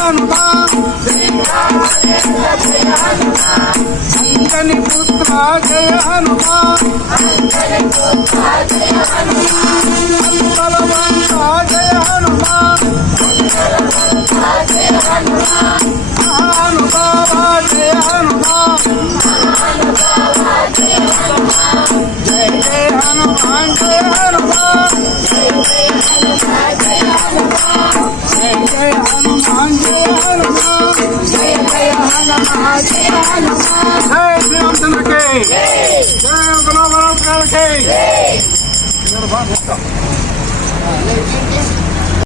हनुमान अंजनी पुत्रा जय हनुमान बलवंता जय हनुमान महानुभावा जय हनुमान जय जय हनुमान जय हनुमान जय जय हनुमान जय हनुमान जय जय हनुमान जय श्री रामचंद्र के जय गुलाब के